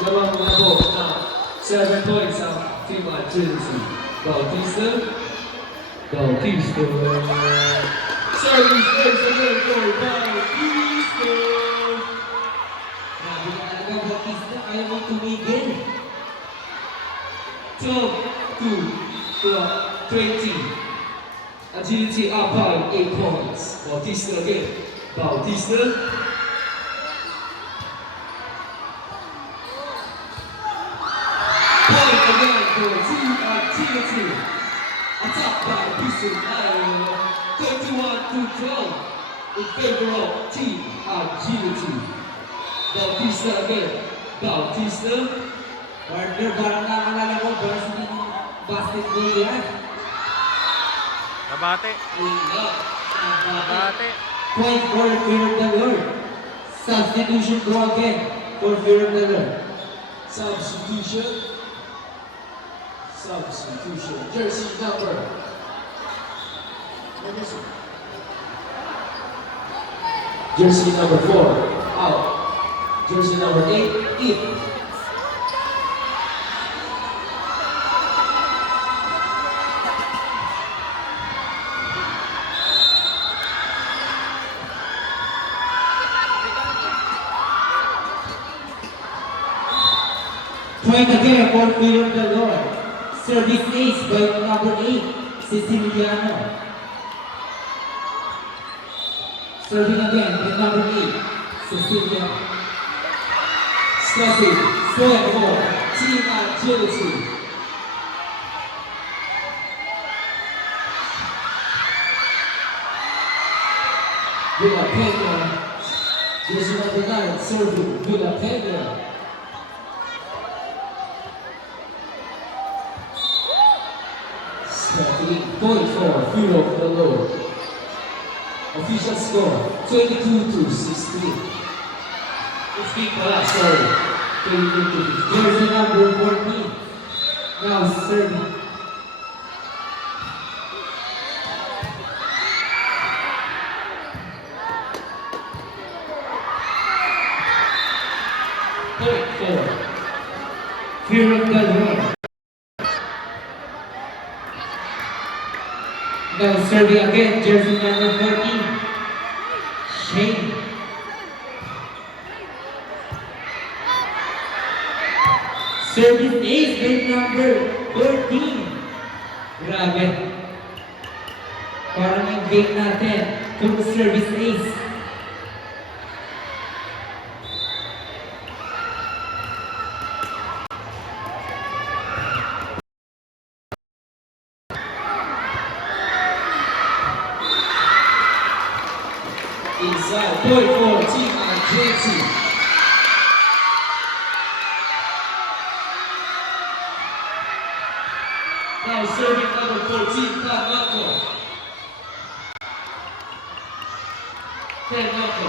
Lamang na po na 7 points ang Team Agility. Bautista. Bautista. Service points again for Bautista. Grabe ka talaga, Bautista. Kaya mo tumigil. 12-20. Agility up by 8 points. Bautista again. Bautista. Point again for Team Agility. Attack by Pistol Iron. 31-12 in favor of Team Agility. Bautista again. Bautista. Partner, parang nakalala ko, varsity ng basketball yan. Nabate. Nabate. Point for Fear of the Lord. Substitution go again for Fear of the Lord. Substitution. Substitution. Jersey number. Jersey number 4. Out. Jersey number 8. In. Point again for Fear of the Lord. Service ace by number 8, Siciliano. Serving again by number 8, Siciliano. Stepping. Point for Team Agility. Villa Pedro. Jersey number 9. Serving. Villa Pedro. Stepping. Point for Fear of the Lord. Official score 22-16. 15 pala, sorry. 22-15. Jersey number 14. Now serving. Point for Fear of the Lord. Now serving again, jersey number 14, Shane. Service ace with number 14. Grabe. Parang yung game natin, kung service ace. inside. Point for Team Agility. Now serving number 14, Marco. 10 Marco.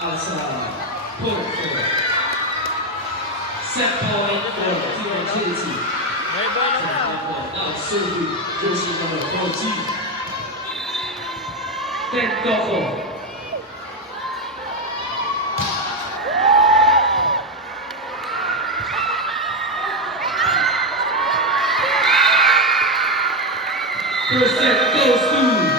Outside. Point for. Set point for Team Agility. May bola na. Now serving jersey number 14. 10 Marco. First set goes to